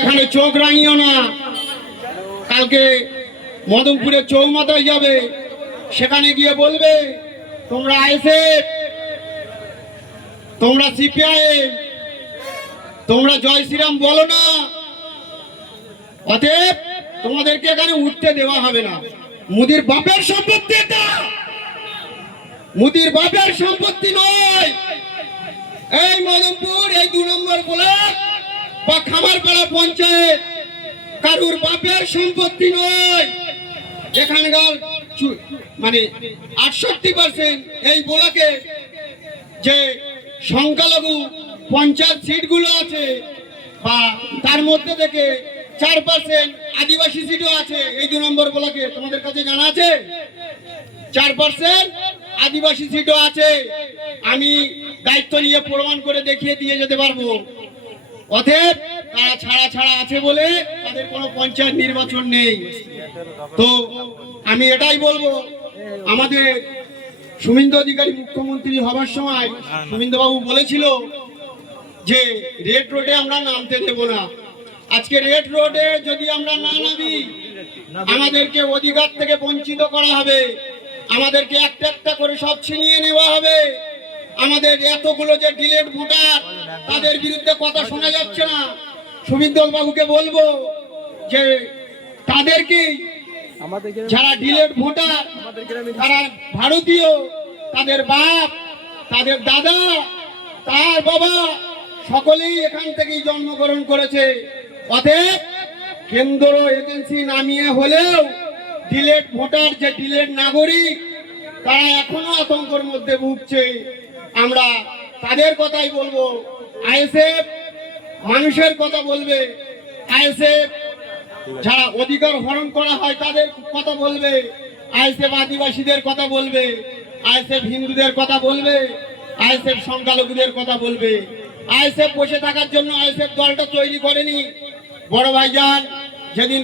এখানে চোখ রাঙিও না, কালকে মদনপুরে চৌমাথায় যাবে, সেখানে গিয়ে বলবে তোমরা আইএসএফ, তোমরা সিপিআইএম, তোমরা জয় শ্রীরাম বলো না, অতএব তোমাদেরকে এখানে উঠতে দেওয়া হবে না। মোদির বাপের সম্পত্তি এটা, মোদির বাপের সম্পত্তি নয়। এই মদনপুর, এই 2 নম্বর ব্লক বা খামারপাড়া পঞ্চায়েত কারুর বাপের সম্পত্তি নয়। এখানকার মানে 68% এই ব্লকে যে সংখ্যালঘু পঞ্চায়েত সিটগুলো আছে, বা তার মধ্যে থেকে 4% আদিবাসী সিটও আছে এই 2 নম্বর ব্লকে। তোমাদের কাছে জানা আছে 4% আদিবাসী সিটও আছে। আমি দায়িত্ব নিয়ে প্রমাণ করে দেখিয়ে দিয়ে যেতে পারবো। অতএব তারা ছাড়া আছে বলে তাদের কোনো পঞ্চায়েত নির্বাচন নেই। তো আমি এটাই বলবো, আমাদের শুভেন্দু অধিকারী মুখ্যমন্ত্রী হবার সময় শুভেন্দু বাবু বলেছিল যে রেড রোডে আমরা নামতে দেব না। আজকে রেড রোডে যদি আমরা না নামি, আমাদেরকে অধিকার থেকে বঞ্চিত করা হবে, আমাদেরকে একটা একটা করে সব ছিনিয়ে নেওয়া হবে। আমাদের এতগুলো যে ডিলেট ভোটার, তাদের বিরুদ্ধে কথা শোনা যাচ্ছে না। শুভেন্দু বাবুকে বলবো যে তাদেরকে, যারা ডিলেট ভোটার, তারা ভারতীয়, তাদের বাপ, তাদের দাদা, তার বাবা সকলেই এখান থেকেই জন্মগ্রহণ করেছে। অতএব কেন্দ্র এজেন্সি নামিয়ে হলেও ডিলেট ভোটার, যে ডিলেট নাগরিক, তারা এখনো আতঙ্কের মধ্যে ভুগছে। আমরা তাদের কথাই বলবো। আইএসএফ মানুষের কথা বলবে, আইএসএফ যারা অধিকার হরণ করা হয় তাদের কথা বলবে, আইএসএফ আদিবাসীদের কথা বলবে, আইএসএফ হিন্দুদের কথা বলবে, আইএসএফ সংখ্যালঘুদের কথা বলবে। আইএসএফ বসে থাকার জন্য আইএসএফ দলটা তৈরি করেনি। বড় ভাইজান যেদিন